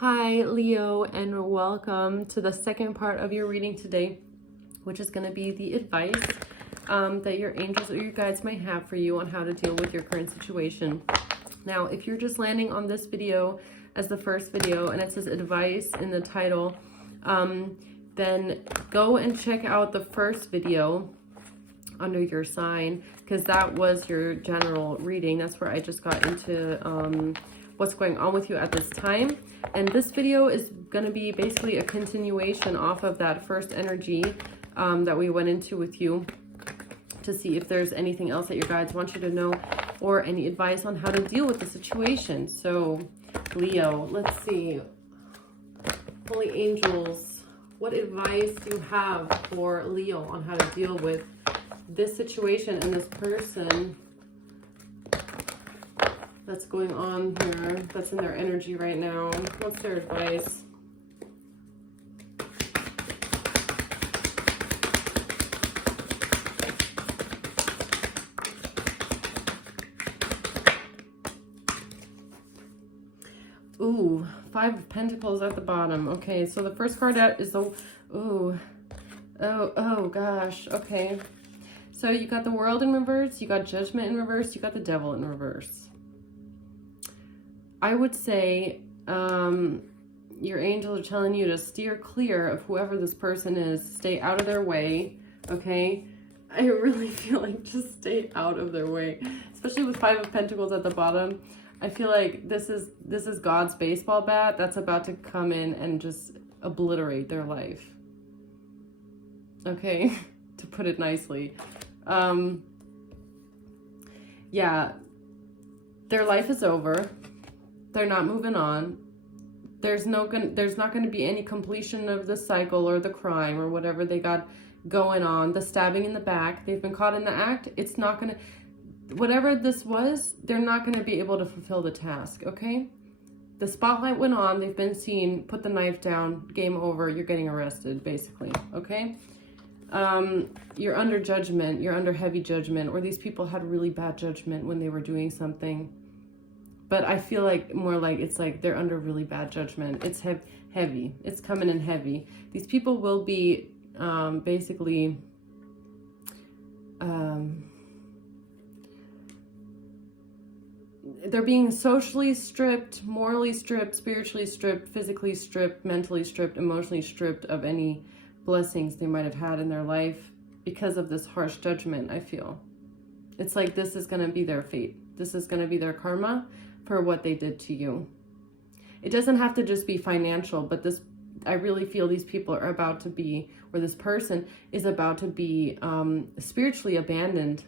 Hi, Leo, and welcome to the second part of your reading today, which is going to be the advice that your angels or your guides might have for you on how to deal with your current situation. Now, if you're just landing on this video as the first video and it says advice in the title, then go and check out the first video under your sign, because that was your general reading. That's where I just got into what's going on with you at this time. And this video is going to be basically a continuation off of that first energy that we went into with you, to see if there's anything else that your guides want you to know or any advice on how to deal with the situation. So Leo, let's see. Holy angels, what advice do you have for Leo on how to deal with this situation and this person that's going on here, that's in their energy right now? What's their advice? Ooh, Five of Pentacles at the bottom. Okay, so the first card out is the, oh gosh, okay. So you got the World in reverse, you got Judgment in reverse, you got the Devil in reverse. I would say your angels are telling you to steer clear of whoever this person is. Stay out of their way, okay? I really feel like just stay out of their way, especially with Five of Pentacles at the bottom. I feel like this is God's baseball bat that's about to come in and just obliterate their life. Okay, to put it nicely. Yeah, their life is over. They're not moving on. There's not going to be any completion of the cycle or the crime or whatever they got going on. The stabbing in the back, they've been caught in the act. It's not going to, whatever this was, they're not going to be able to fulfill the task, okay? The spotlight went on, they've been seen, put the knife down, game over, you're getting arrested, basically, okay? You're under judgment, you're under heavy judgment, or these people had really bad judgment when they were doing something. But I feel like more like it's like they're under really bad judgment. It's heavy. It's coming in heavy. These people will be basically they're being socially stripped, morally stripped, spiritually stripped, physically stripped, mentally stripped, emotionally stripped of any blessings they might have had in their life because of this harsh judgment, I feel. It's like this is going to be their fate. This is going to be their karma for what they did to you. It doesn't have to just be financial, but this, I really feel these people are about to be, or this person is about to be spiritually abandoned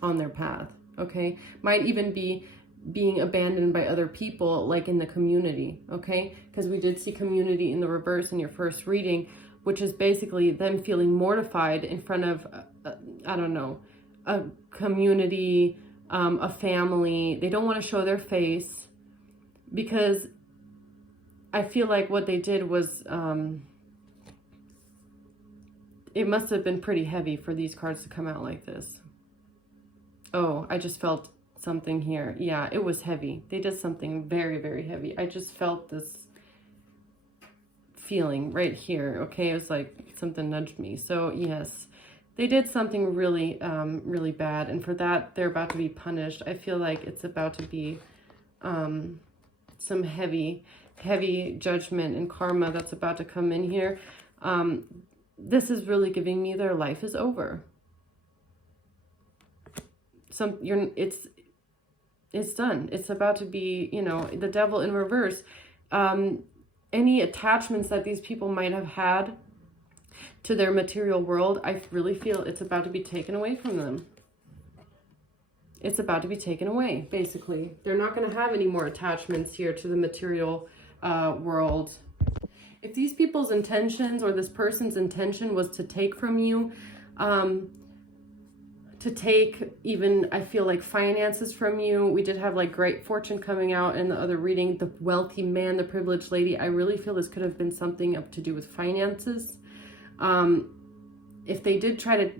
on their path, okay? Might even be being abandoned by other people, like in the community, okay? Because we did see community in the reverse in your first reading, which is basically them feeling mortified in front of, I don't know, a community, a family. They don't want to show their face because I feel like what they did was, it must have been pretty heavy for these cards to come out like this. Oh, I just felt something here. Yeah, it was heavy. They did something very, very heavy. I just felt this feeling right here. Okay, it was like something nudged me. So yes, they did something really, really bad. And for that, they're about to be punished. I feel like it's about to be some heavy judgment and karma that's about to come in here. This is really giving me their life is over. It's done. It's about to be, you know, the Devil in reverse. Any attachments that these people might have had to their material world, I really feel it's about to be taken away from them. It's about to be taken away, basically. They're not going to have any more attachments here to the material world. If these people's intentions or this person's intention was to take from you, to take even, I feel like, finances from you. We did have like great fortune coming out in the other reading, the wealthy man, the privileged lady. I really feel this could have been something up to do with finances. If they did try to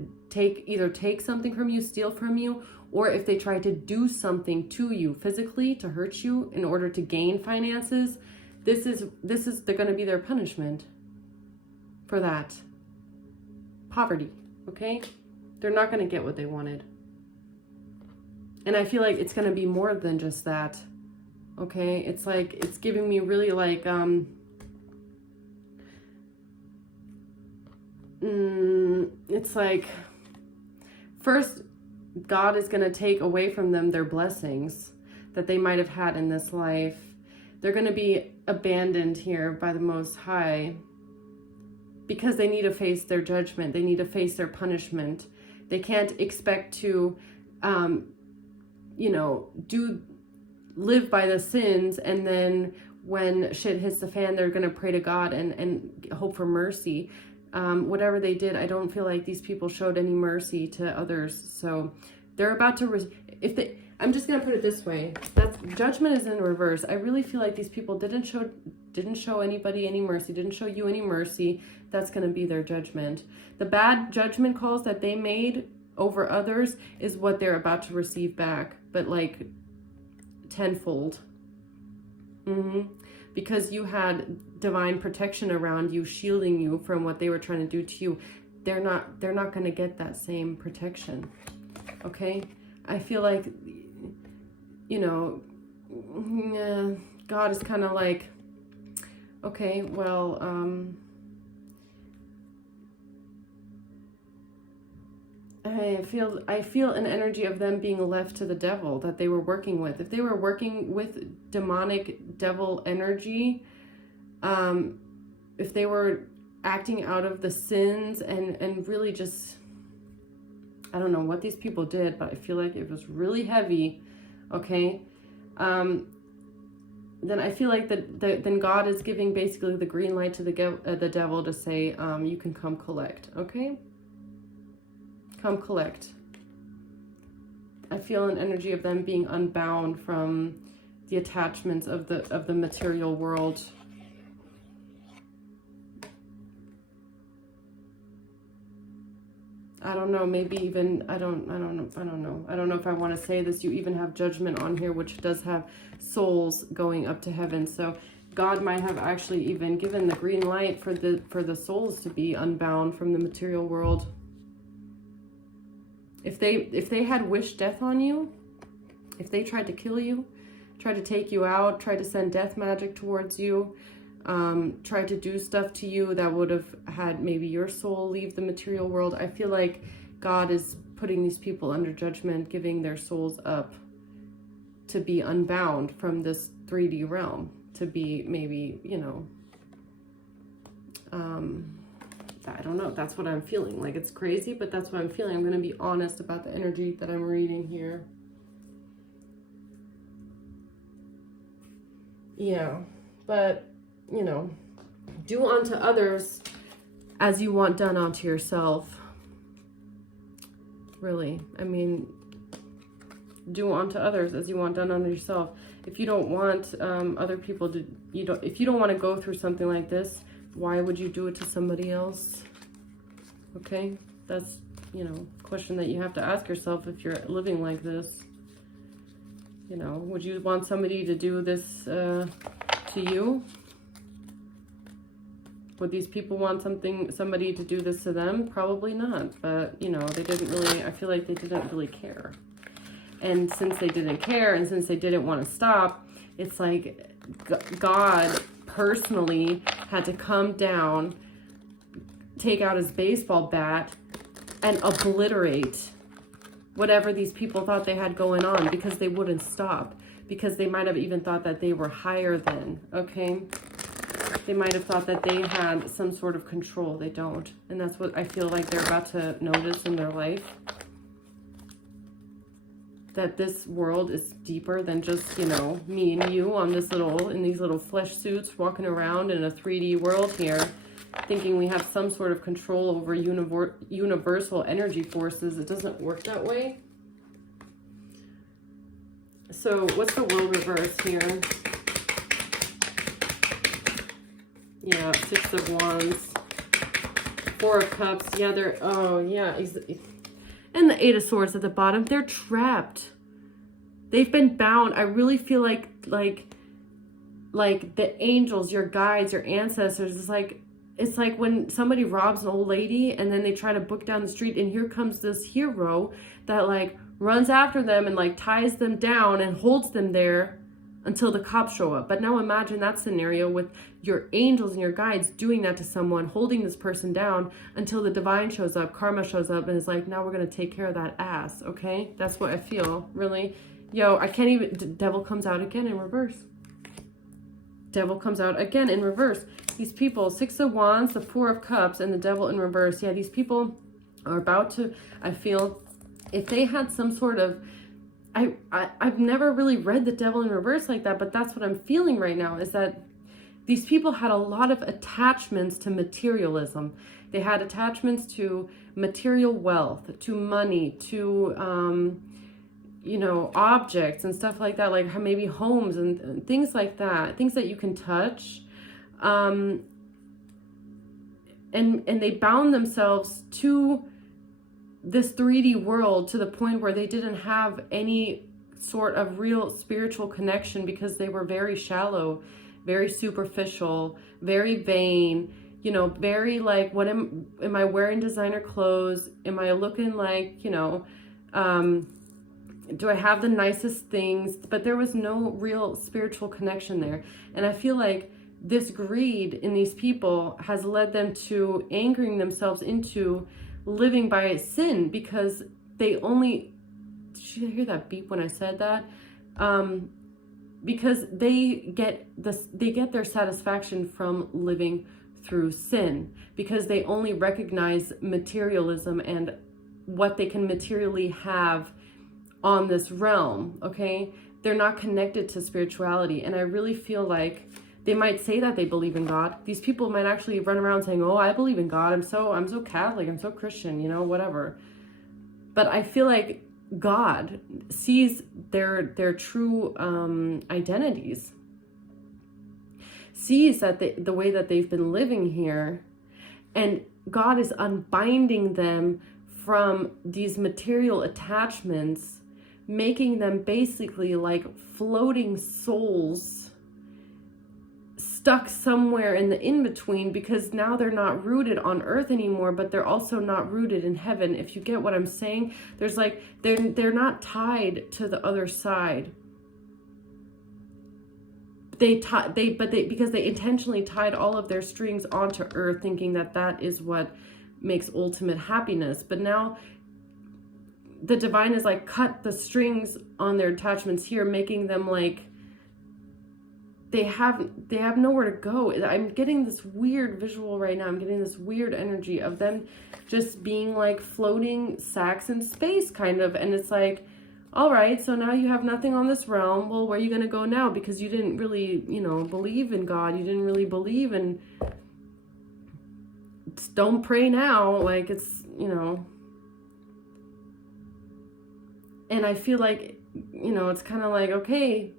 either take something from you, steal from you, or if they tried to do something to you physically to hurt you in order to gain finances, they're going to be their punishment for that poverty. Okay, they're not going to get what they wanted, and I feel like it's going to be more than just that. Okay, it's like, it's giving me really like it's like, first, God is going to take away from them their blessings that they might have had in this life. They're going to be abandoned here by the Most High because they need to face their judgment. They need to face their punishment. They can't expect to, live by the sins, and then when shit hits the fan, they're going to pray to God and hope for mercy. Whatever they did, I don't feel like these people showed any mercy to others. So they're about to, I'm just going to put it this way. Judgment is in reverse. I really feel like these people didn't show anybody any mercy, didn't show you any mercy. That's going to be their judgment. The bad judgment calls that they made over others is what they're about to receive back, but like tenfold. Because you had divine protection around you, shielding you from what they were trying to do to you. They're not going to get that same protection. Okay? I feel like, God is kind of like, okay, well, I feel an energy of them being left to the devil that they were working with. If they were working with demonic devil energy, if they were acting out of the sins and really just, I don't know what these people did, but I feel like it was really heavy. Okay. Then I feel like then God is giving basically the green light to the devil to say, you can come collect. Okay. Come collect. I feel an energy of them being unbound from the attachments of the material world. I don't know, maybe even, I don't know. I don't know if I want to say this. You even have judgment on here, which does have souls going up to heaven. So God might have actually even given the green light for the souls to be unbound from the material world. If they had wished death on you, if they tried to kill you, tried to take you out, tried to send death magic towards you, tried to do stuff to you that would have had maybe your soul leave the material world, I feel like God is putting these people under judgment, giving their souls up to be unbound from this 3D realm, to be maybe, I don't know. That's what I'm feeling. Like, it's crazy, but that's what I'm feeling. I'm going to be honest about the energy that I'm reading here. Yeah, but, do unto others as you want done unto yourself. Really. I mean, do unto others as you want done unto yourself. If you don't want other people to, if you don't want to go through something like this, why would you do it to somebody else? Okay, that's, a question that you have to ask yourself if you're living like this. Would you want somebody to do this to you? Would these people want somebody to do this to them? Probably not, but, they didn't really, I feel like they didn't really care. And since they didn't care, and since they didn't want to stop, it's like God personally had to come down, take out his baseball bat, and obliterate whatever these people thought they had going on, because they wouldn't stop, because they might have even thought that they were higher than, okay? They might have thought that they had some sort of control. They don't. And that's what I feel like they're about to notice in their life. That this world is deeper than just, me and you on in these little flesh suits walking around in a 3D world here, thinking we have some sort of control over universal energy forces. It doesn't work that way. So what's the world reverse here? Yeah, 6 of Wands, 4 of Cups. Yeah, and the 8 of Swords at the bottom. They're trapped. They've been bound. I really feel like like the angels, your guides, your ancestors. It's like when somebody robs an old lady and then they try to book down the street, and here comes this hero that like runs after them and like ties them down and holds them there until the cops show up. But now imagine that scenario with your angels and your guides doing that to someone, holding this person down until the divine shows up, karma shows up, and is like, now we're going to take care of that ass. Okay, that's what I feel. Really, yo, I can't even. Devil comes out again in reverse. Devil comes out again in reverse. These people, 6 of Wands, the 4 of Cups, and the Devil in reverse. Yeah, these people are about to, I feel, if they had some sort of, I've never really read the Devil in reverse like that, but that's what I'm feeling right now, is that these people had a lot of attachments to materialism. They had attachments to material wealth, to money, to, you know, objects and stuff like that, like maybe homes and things like that, things that you can touch. And they bound themselves to this 3D world to the point where they didn't have any sort of real spiritual connection, because they were very shallow, very superficial, very vain, you know, very like, what am I wearing designer clothes? Am I looking like, you know, do I have the nicest things? But there was no real spiritual connection there. And I feel like this greed in these people has led them to angering themselves into living by sin, because they only, did you hear that beep when I said that? Because they get their satisfaction from living through sin, because they only recognize materialism and what they can materially have on this realm. Okay, they're not connected to spirituality. And I really feel like they might say that they believe in God. These people might actually run around saying, oh, I believe in God, I'm so Catholic, I'm so Christian, you know, whatever. But I feel like God sees their true identities, sees that the way that they've been living here, and God is unbinding them from these material attachments, making them basically like floating souls stuck somewhere in the in-between, because now they're not rooted on earth anymore, but they're also not rooted in heaven. If you get what I'm saying, there's like, they're not tied to the other side. Because they intentionally tied all of their strings onto earth, thinking that that is what makes ultimate happiness. But now the divine is like, cut the strings on their attachments here, making them like, they have nowhere to go. I'm getting this weird visual right now. I'm getting this weird energy of them just being like floating sacks in space, kind of. And it's like, all right, so now you have nothing on this realm. Well, where are you going to go now? Because you didn't really, you know, believe in God. You didn't really believe in, don't pray now. Like, it's, you know. And I feel like, you know, it's kind of like, okay,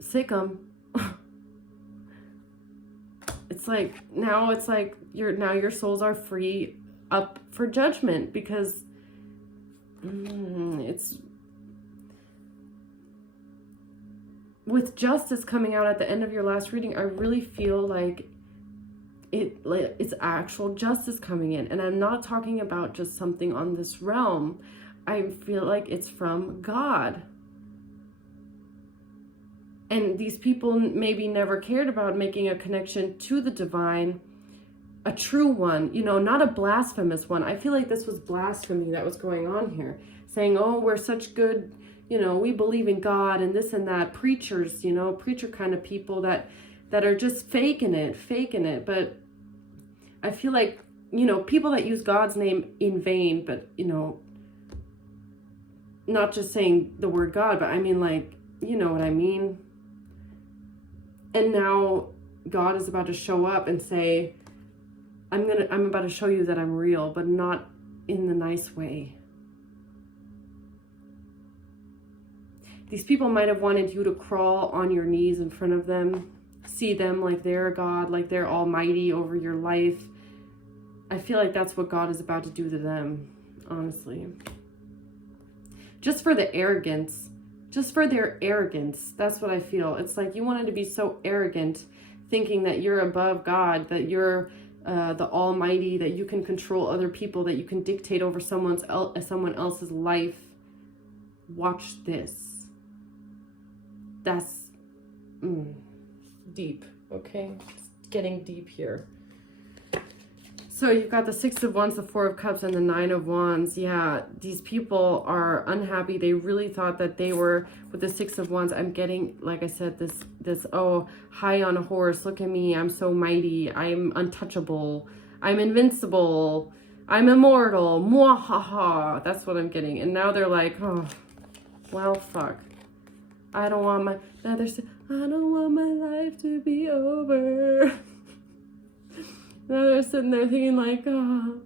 sick 'em. It's like, now it's like your souls are free up for judgment, because it's with justice coming out at the end of your last reading. I really feel like it's actual justice coming in. And I'm not talking about just something on this realm. I feel like it's from God. And these people maybe never cared about making a connection to the divine, a true one, you know, not a blasphemous one. I feel like this was blasphemy that was going on here, saying, oh, we're such good, you know, we believe in God and this and that. Preachers, you know, preacher kind of people that are just faking it. But I feel like, you know, people that use God's name in vain, but, you know, not just saying the word God, but I mean, like, you know what I mean? And now God is about to show up and say, I'm about to show you that I'm real, but not in the nice way. These people might have wanted you to crawl on your knees in front of them, see them like they're a God, like they're almighty over your life. I feel like that's what God is about to do to them, honestly. Just for the arrogance just for their arrogance. That's what I feel. It's like you wanted to be so arrogant, thinking that you're above God, that you're the Almighty, that you can control other people, that you can dictate over someone else's life. Watch this. That's deep, okay? It's getting deep here. So you've got the Six of Wands, the Four of Cups, and the Nine of Wands. Yeah, these people are unhappy. They really thought that they were, with the Six of Wands, I'm getting, like I said, this oh, high on a horse. Look at me. I'm so mighty. I'm untouchable. I'm invincible. I'm immortal. Mwahaha. That's what I'm getting. And now they're like, oh, well, fuck. I don't want my, now they're saying, I don't want my life to be over. Now they're sitting there thinking like, oh,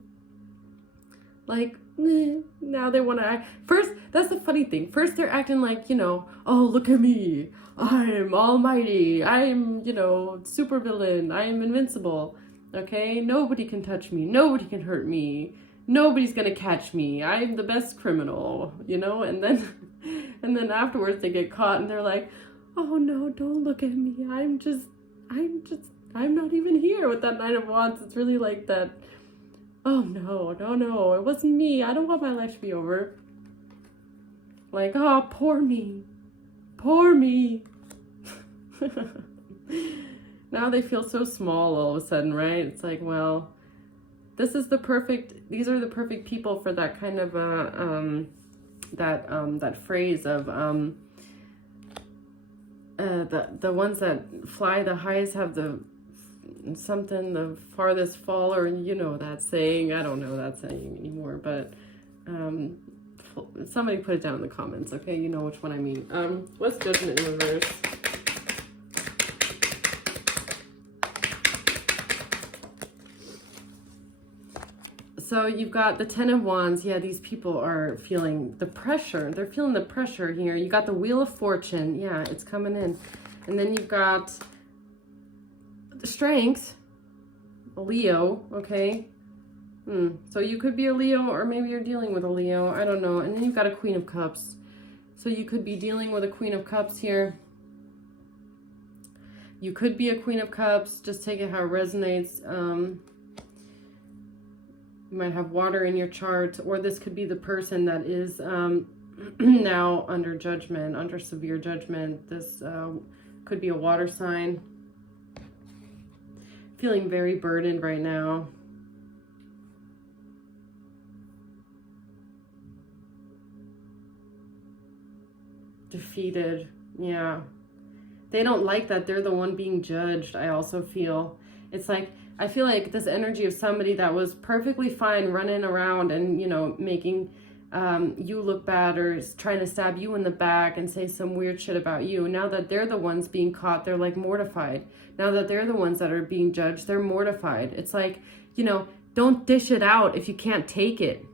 like, now they want to act. First, that's the funny thing. First, they're acting like, you know, oh, look at me. I'm almighty. I'm, you know, super villain. I'm invincible. Okay? Nobody can touch me. Nobody can hurt me. Nobody's going to catch me. I'm the best criminal, you know? And then afterwards they get caught and they're like, oh no, don't look at me. I'm not even here with that Nine of Wands. It's really like that, oh no, it wasn't me. I don't want my life to be over. Like, oh, poor me. Now they feel so small all of a sudden, right? It's like, well, these are the perfect people for that kind of, that phrase of, the ones that fly the highest have the farthest fall, or you know that saying. I don't know that saying anymore, but somebody put it down in the comments, okay? You know which one I mean. What's Judgment in reverse? So you've got the Ten of Wands. Yeah, these people are feeling the pressure. They're feeling the pressure here. You got the Wheel of Fortune. Yeah, it's coming in. And then you've got the Strength, a Leo, okay? So you could be a Leo, or maybe you're dealing with a Leo. I don't know. And then you've got a Queen of Cups. So you could be dealing with a Queen of Cups here. You could be a Queen of Cups. Just take it how it resonates. You might have water in your chart, or this could be the person that is now under judgment, under severe judgment. This could be a water sign. Feeling very burdened right now. Defeated. Yeah. They don't like that they're the one being judged, I also feel. It's like, I feel like this energy of somebody that was perfectly fine running around and, you know, making you look bad, or trying to stab you in the back and say some weird shit about you. Now that they're the ones being caught, they're like mortified. Now that they're the ones that are being judged, they're mortified. It's like, you know, don't dish it out if you can't take it.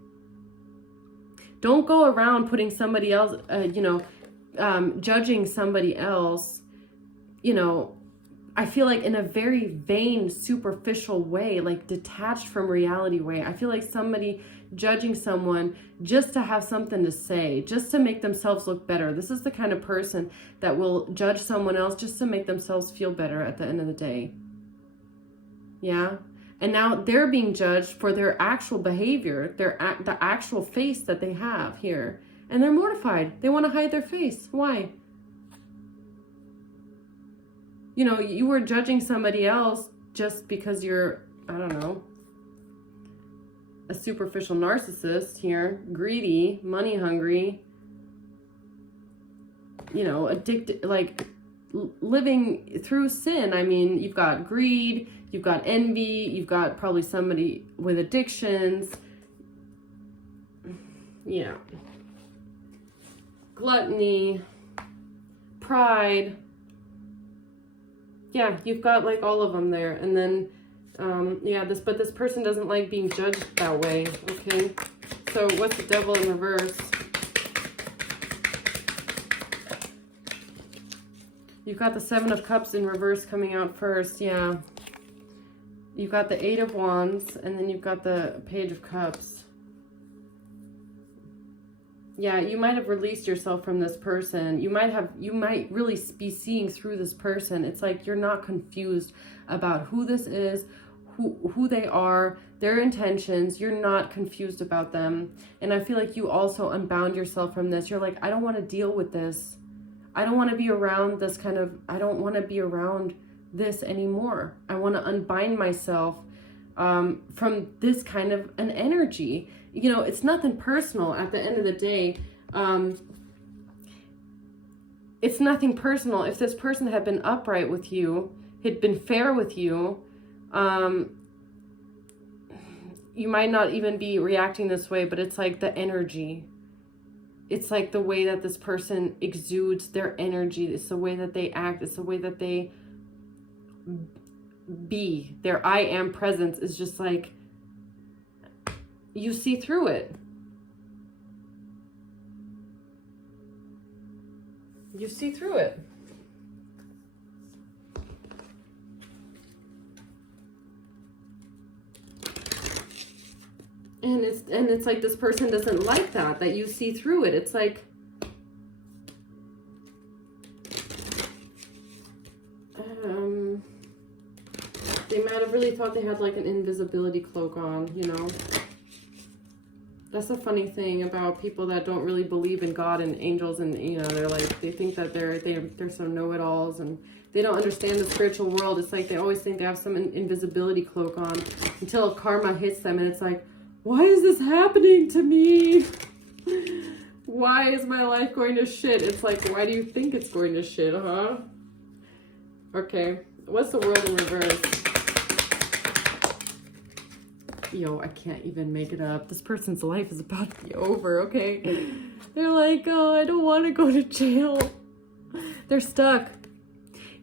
Don't go around putting somebody else, judging somebody else, you know, I feel like in a very vain, superficial way, like detached from reality way. I feel like somebody judging someone just to have something to say, just to make themselves look better. This is the kind of person that will judge someone else just to make themselves feel better at the end of the day. Yeah? And now they're being judged for their actual behavior, the actual face that they have here. And they're mortified. They want to hide their face. Why? You know, you were judging somebody else just because you're, I don't know, a superficial narcissist here, greedy, money hungry, you know, addicted, like living through sin. I mean, you've got greed, you've got envy, you've got probably somebody with addictions. Yeah. Gluttony, pride. Yeah, you've got like all of them there. And then, but this person doesn't like being judged that way, okay? So what's the Devil in reverse? You've got the Seven of Cups in reverse coming out first, yeah. You've got the Eight of Wands, and then you've got the Page of Cups. Yeah, you might have released yourself from this person. You might really be seeing through this person. It's like you're not confused about who this is, who they are, their intentions. You're not confused about them. And I feel like you also unbound yourself from this. You're like, I don't want to deal with this. I don't want to be around this I don't want to be around this anymore. I want to unbind myself from this kind of an energy. You know, it's nothing personal at the end of the day. It's nothing personal. If this person had been upright with you, had been fair with you, you might not even be reacting this way, but it's like the energy. It's like the way that this person exudes their energy. It's the way that they act. It's the way that they be. Their I am presence is just like, you see through it. You see through it. And it's like this person doesn't like that you see through it. It's like, they might have really thought they had like an invisibility cloak on, you know. That's the funny thing about people that don't really believe in God and angels, and you know, they're like, they think that they're some know-it-alls and they don't understand the spiritual world. It's like they always think they have some invisibility cloak on until karma hits them, and it's like, why is this happening to me? Why is my life going to shit? It's like, why do you think it's going to shit, huh? Okay, what's the world in reverse? Yo, I can't even make it up. This person's life is about to be over, okay? They're like, oh, I don't want to go to jail. They're stuck.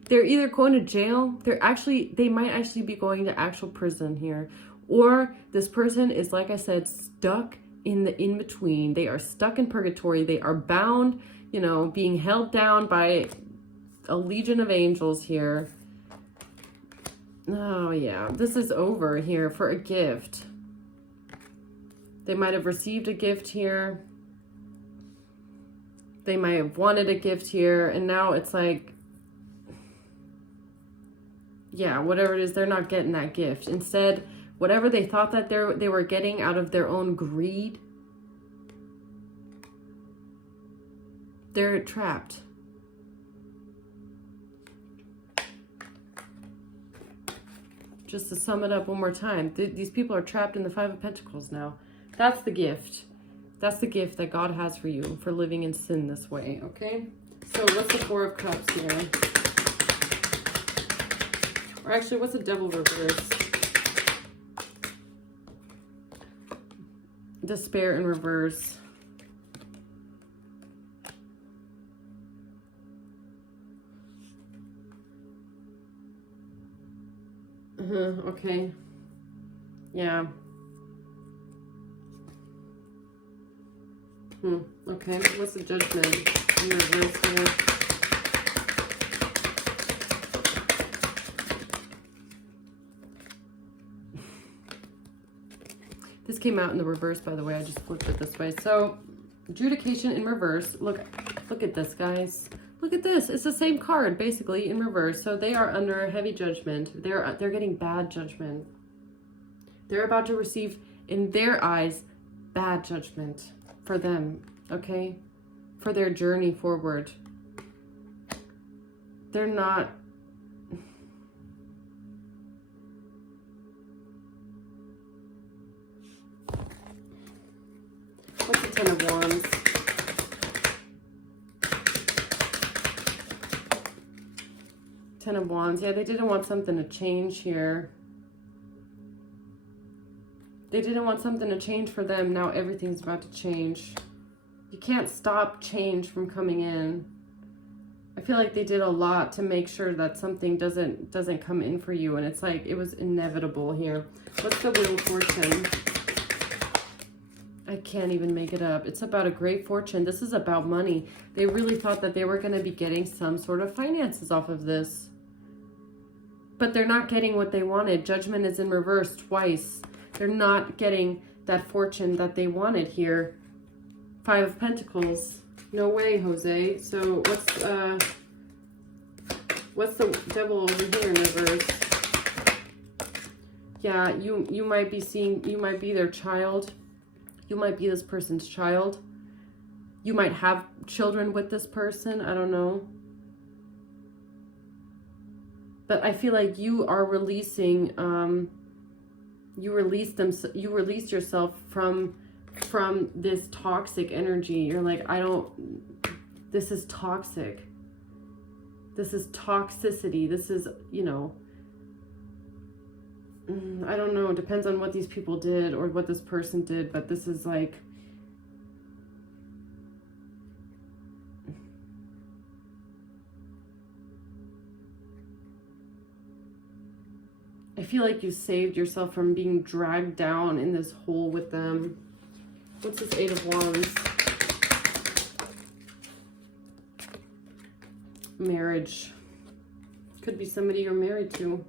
They're either going to jail, they might actually be going to actual prison here. Or this person is, like I said, stuck in the in-between. They are stuck in purgatory. They are bound, you know, being held down by a legion of angels here. Oh, yeah. This is over here for a gift. They might have received a gift here. They might have wanted a gift here. And now it's like, yeah, whatever it is, they're not getting that gift. Instead, whatever they thought that they were getting out of their own greed, they're trapped. Just to sum it up one more time, these people are trapped in the Five of Pentacles now. That's the gift. That's the gift that God has for you for living in sin this way, okay? So what's the Four of Cups here? Or actually, what's the Devil reverse? Despair in reverse. Okay. Yeah. Okay. What's the Judgment in reverse here? This came out in the reverse, by the way. I just flipped it this way. So, adjudication in reverse. Look at this, guys. Look at this. It's the same card, basically, in reverse. So they are under heavy judgment. They're getting bad judgment. They're about to receive, in their eyes, bad judgment for them, okay? For their journey forward. They're not... What's the Ten of Wands? Ten of Wands. Yeah, they didn't want something to change here. They didn't want something to change for them. Now everything's about to change. You can't stop change from coming in. I feel like they did a lot to make sure that something doesn't come in for you, and it's like it was inevitable here. What's the Wheel of Fortune? I can't even make it up. It's about a great fortune. This is about money. They really thought that they were going to be getting some sort of finances off of this. But they're not getting what they wanted. Judgment is in reverse twice. They're not getting that fortune that they wanted here. Five of Pentacles. No way, Jose. So what's the devil over here in reverse? Yeah, you might be seeing, you might be their child. You might be this person's child. You might have children with this person. I don't know. But I feel like you are releasing, you released yourself from this toxic energy. You're like, this is toxic. This is toxicity. This is, you know, I don't know. It depends on what these people did or what this person did, but this is like, I feel like you saved yourself from being dragged down in this hole with them. What's this Eight of Wands? Marriage. Could be somebody you're married to.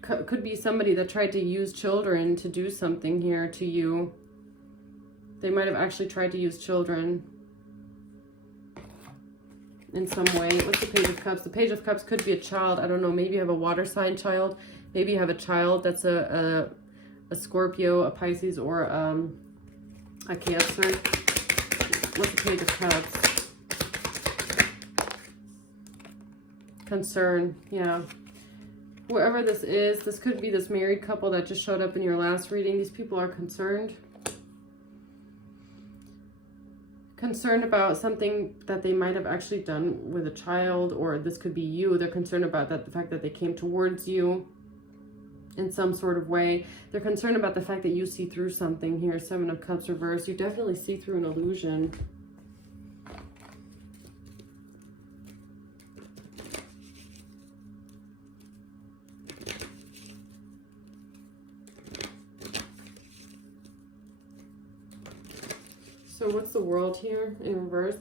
Could be somebody that tried to use children to do something here to you. They might have actually tried to use children in some way. What's the Page of Cups? The Page of Cups could be a child. I don't know. Maybe you have a water sign child. Maybe you have a child that's a Scorpio, a Pisces, or a Cancer. What's the Page of Cups? Concern. Yeah. Whoever this is, this could be this married couple that just showed up in your last reading. These people are concerned. Concerned about something that they might have actually done with a child, or this could be you. They're concerned about that, the fact that they came towards you in some sort of way. They're concerned about the fact that you see through something here. Seven of Cups reversed. You definitely see through an illusion. So what's the World here in reverse?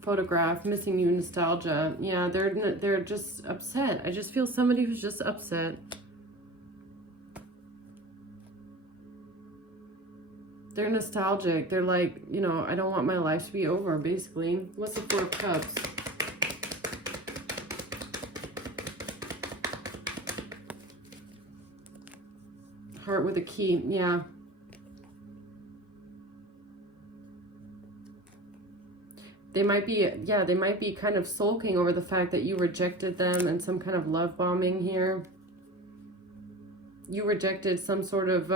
Photograph, missing you, nostalgia. Yeah, they're just upset. I just feel somebody who's just upset. They're nostalgic. They're like, you know, I don't want my life to be over, basically. What's the Four of Cups? Heart with a key, yeah. They might be, yeah, they might be kind of sulking over the fact that you rejected them and some kind of love bombing here. You rejected some sort of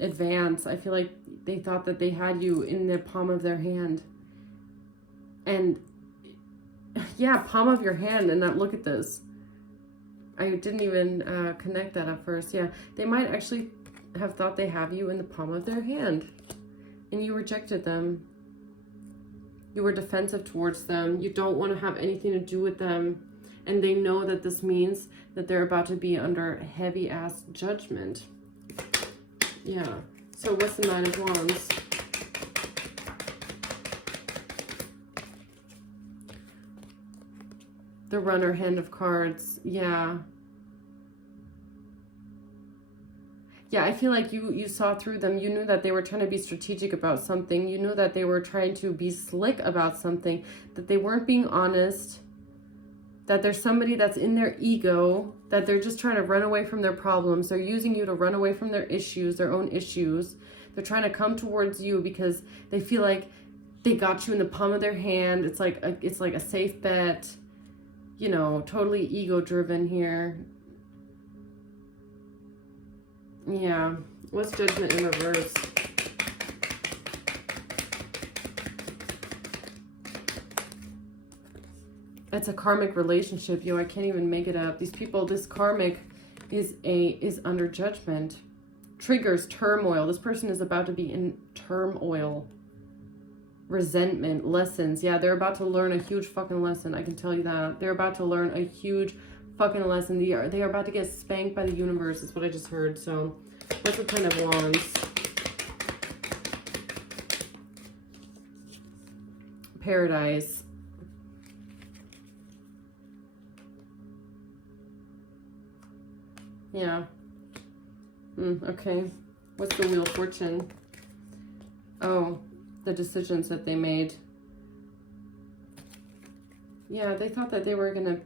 advance. I feel like they thought that they had you in the palm of their hand. And yeah, palm of your hand. And now look at this. I didn't even connect that at first. Yeah, they might actually have thought they have you in the palm of their hand. And you rejected them. You were defensive towards them. You don't want to have anything to do with them. And they know that this means that they're about to be under heavy-ass judgment. Yeah. So what's the Nine of Wands? The Runner, Hand of Cards. Yeah. Yeah, I feel like you saw through them. You knew that they were trying to be strategic about something. You knew that they were trying to be slick about something. That they weren't being honest. That there's somebody that's in their ego. That they're just trying to run away from their problems. They're using you to run away from their issues, their own issues. They're trying to come towards you because they feel like they got you in the palm of their hand. It's like a safe bet. You know, totally ego-driven here. Yeah. What's Judgment in reverse? It's a karmic relationship, yo. I can't even make it up. These people, this karmic is under judgment. Triggers turmoil. This person is about to be in turmoil. Resentment, lessons. Yeah, they're about to learn a huge fucking lesson. I can tell you that. They're about to learn a huge fucking lesson. They are about to get spanked by the universe, is what I just heard. So what's the Ten of Wands? paradise. Yeah. Okay. What's the Wheel of Fortune? Oh, the decisions that they made. Yeah, they thought that they were gonna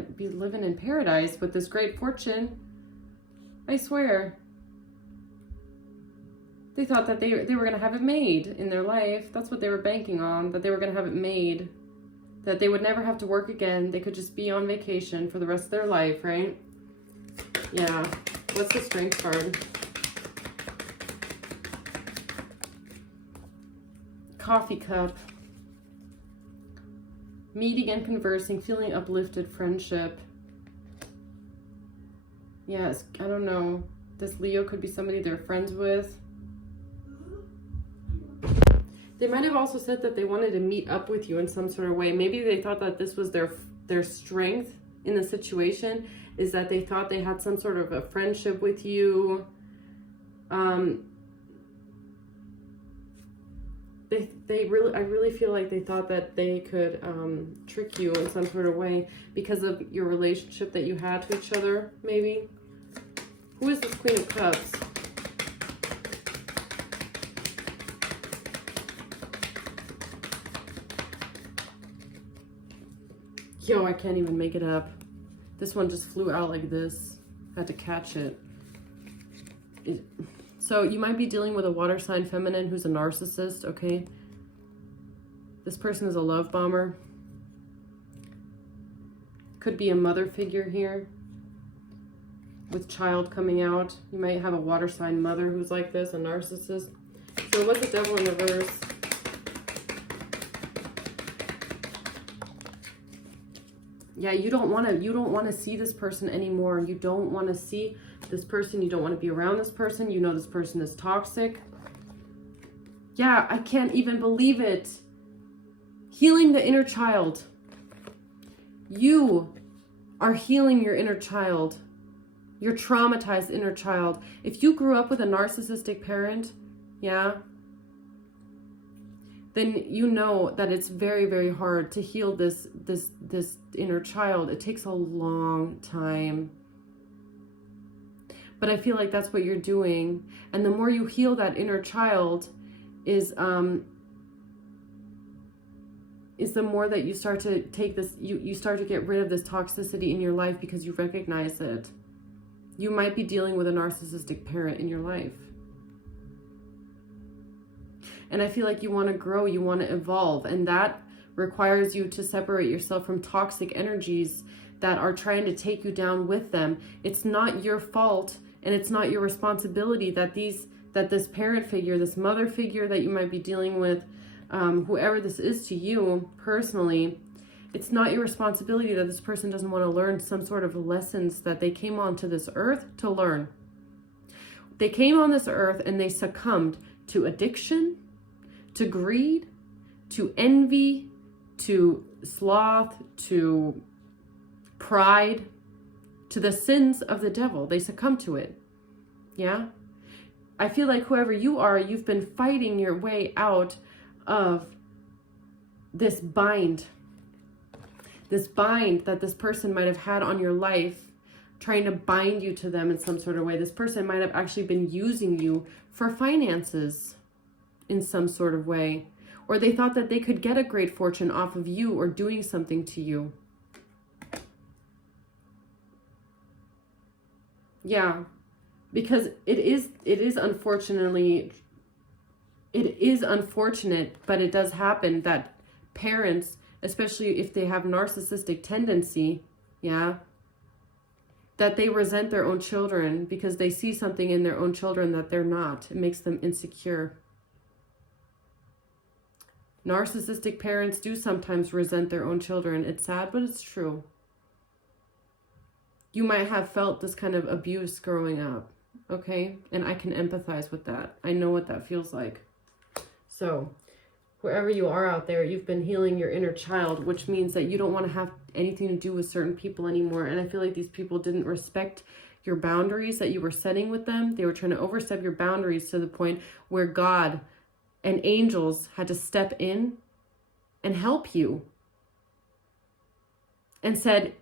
be living in paradise with this great fortune. I swear. They thought that they were gonna have it made in their life. That's what they were banking on, that they were gonna have it made. That they would never have to work again. They could just be on vacation for the rest of their life, right? Yeah. What's the Strength card? Coffee cup. Meeting and conversing, feeling uplifted, friendship. Yes, I don't know. This Leo could be somebody they're friends with. They might have also said that they wanted to meet up with you in some sort of way. Maybe they thought that this was their strength in the situation, is that they thought they had some sort of a friendship with you. I really feel like they thought that they could trick you in some sort of way because of your relationship that you had to each other, maybe. Who is this Queen of Cups? Yo, I can't even make it up. This one just flew out like this. I had to catch it. So you might be dealing with a water sign feminine who's a narcissist, okay? This person is a love bomber. Could be a mother figure here with child coming out. You might have a water sign mother who's like this, a narcissist. So what's the Devil in reverse? Yeah, you don't want to see this person anymore. You don't want to see this person. You don't want to be around this person. You know this person is toxic. Yeah, I can't even believe it. Healing the inner child. You are healing your inner child. Your traumatized inner child. If you grew up with a narcissistic parent, yeah, then you know that it's very, very hard to heal this inner child. It takes a long time. But I feel like that's what you're doing. And the more you heal that inner child is the more that you start to take this, you start to get rid of this toxicity in your life because you recognize it. You might be dealing with a narcissistic parent in your life. And I feel like you want to grow, you want to evolve, and that requires you to separate yourself from toxic energies that are trying to take you down with them. It's not your fault, and it's not your responsibility that this parent figure, this mother figure that you might be dealing with, whoever this is to you personally, it's not your responsibility that this person doesn't want to learn some sort of lessons that they came onto this earth to learn. They came on this earth and they succumbed to addiction, to greed, to envy, to sloth, to pride, to the sins of the devil. They succumb to it. Yeah? I feel like whoever you are, you've been fighting your way out of this bind that this person might have had on your life, trying to bind you to them in some sort of way. This person might have actually been using you for finances in some sort of way, or they thought that they could get a great fortune off of you or doing something to you. Yeah, because it is unfortunate, but it does happen that parents, especially if they have narcissistic tendency, yeah, that they resent their own children because they see something in their own children that they're not. It makes them insecure. Narcissistic parents do sometimes resent their own children. It's sad, but it's true. You might have felt this kind of abuse growing up, okay? And I can empathize with that. I know what that feels like. So, wherever you are out there, you've been healing your inner child, which means that you don't want to have anything to do with certain people anymore. And I feel like these people didn't respect your boundaries that you were setting with them. They were trying to overstep your boundaries to the point where God and angels had to step in and help you and said,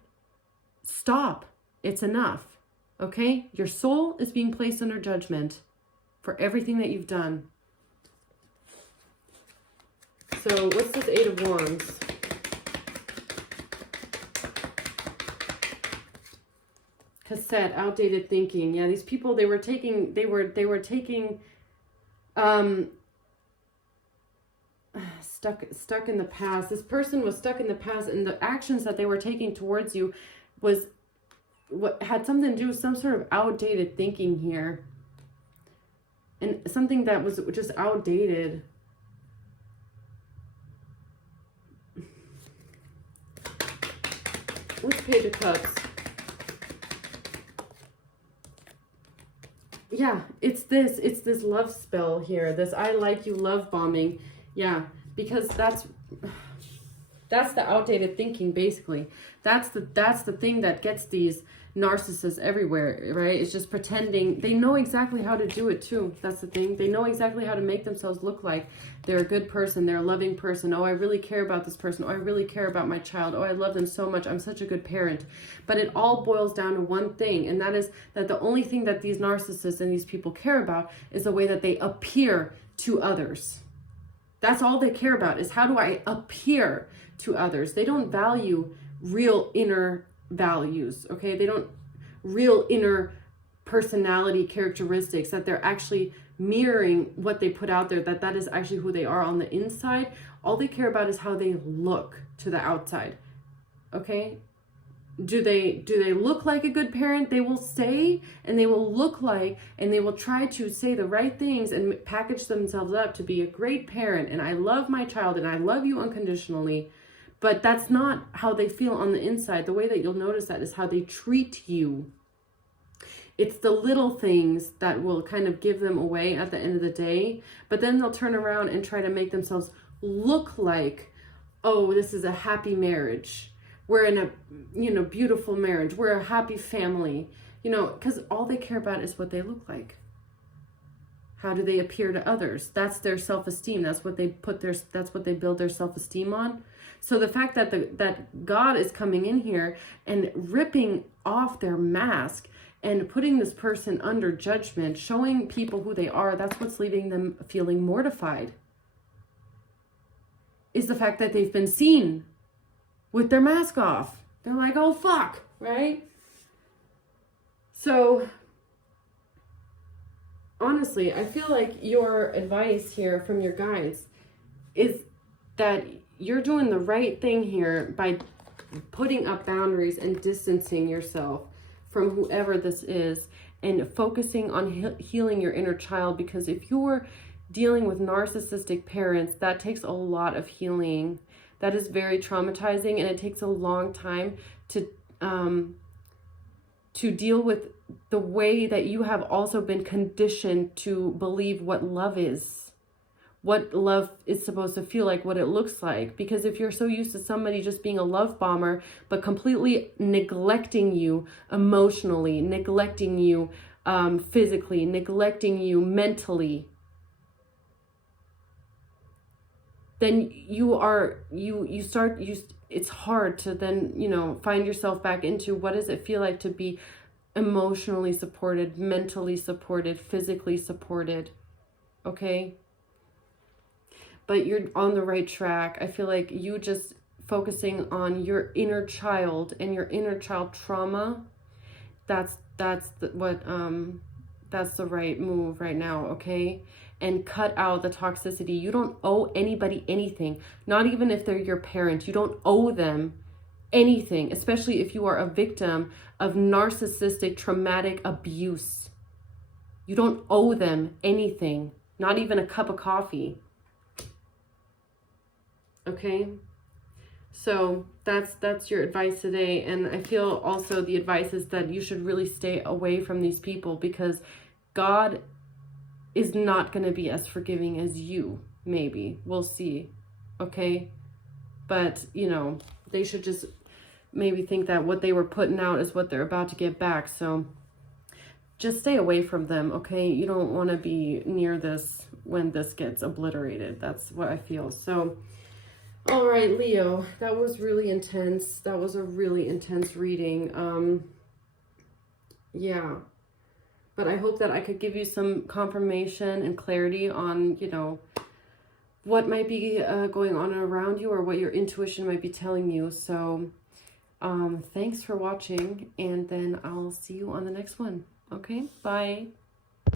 stop, it's enough, okay? Your soul is being placed under judgment for everything that you've done. So what's this Eight of Wands? Cassette, outdated thinking. Yeah, these people, they were taking stuck in the past. This person was stuck in the past, and the actions that they were taking towards you was what had something to do with some sort of outdated thinking here. And something that was just outdated. What's Page of Cups? Yeah, it's this love spell here. This I like you love bombing. Yeah, because that's the outdated thinking, basically. That's the thing that gets these narcissists everywhere, right? It's just pretending. They know exactly how to do it too. That's the thing. They know exactly how to make themselves look like they're a good person, they're a loving person. Oh, I really care about this person. Oh, I really care about my child. Oh, I love them so much. I'm such a good parent. But it all boils down to one thing, and that is that the only thing that these narcissists and these people care about is the way that they appear to others. That's all they care about, is how do I appear to others. They don't value real inner values, okay? They don't real inner personality characteristics, that they're actually mirroring what they put out there, that is actually who they are on the inside. All they care about is how they look to the outside, okay? Do they look like a good parent? They will say, and they will look like, and they will try to say the right things and package themselves up to be a great parent, and I love my child, and I love you unconditionally. But that's not how they feel on the inside. The way that you'll notice that is how they treat you. It's the little things that will kind of give them away at the end of the day. But then they'll turn around and try to make themselves look like, oh, this is a happy marriage. We're in a, beautiful marriage. We're a happy family. Because all they care about is what they look like. How do they appear to others? That's their self-esteem. That's what they build their self-esteem on. So the fact that God is coming in here and ripping off their mask and putting this person under judgment, showing people who they are, that's what's leaving them feeling mortified. Is the fact that they've been seen with their mask off. They're like, oh fuck, right? So honestly, I feel like your advice here from your guides is that you're doing the right thing here by putting up boundaries and distancing yourself from whoever this is and focusing on healing your inner child. Because if you're dealing with narcissistic parents, that takes a lot of healing. That is very traumatizing, and it takes a long time to deal with the way that you have also been conditioned to believe what love is. What love is supposed to feel like, what it looks like. Because if you're so used to somebody just being a love bomber, but completely neglecting you emotionally, neglecting you physically, neglecting you mentally, then it's hard to then, find yourself back into what does it feel like to be emotionally supported, mentally supported, physically supported, okay? But you're on the right track. I feel like you just focusing on your inner child and your inner child trauma, that's the right move right now, okay? And cut out the toxicity. You don't owe anybody anything, not even if they're your parents. You don't owe them anything, especially if you are a victim of narcissistic traumatic abuse. You don't owe them anything, not even a cup of coffee. Okay, so that's your advice today. And I feel also the advice is that you should really stay away from these people, because God is not going to be as forgiving as you. Maybe we'll see. Okay, but they should just maybe think that what they were putting out is what they're about to get back. So just stay away from them, okay? You don't want to be near this when this gets obliterated. That's what I feel. So, all right, Leo, that was really intense. That was a really intense reading. Yeah. But I hope that I could give you some confirmation and clarity on, you know, what might be going on around you or what your intuition might be telling you. So, thanks for watching, and then I'll see you on the next one. Okay, bye.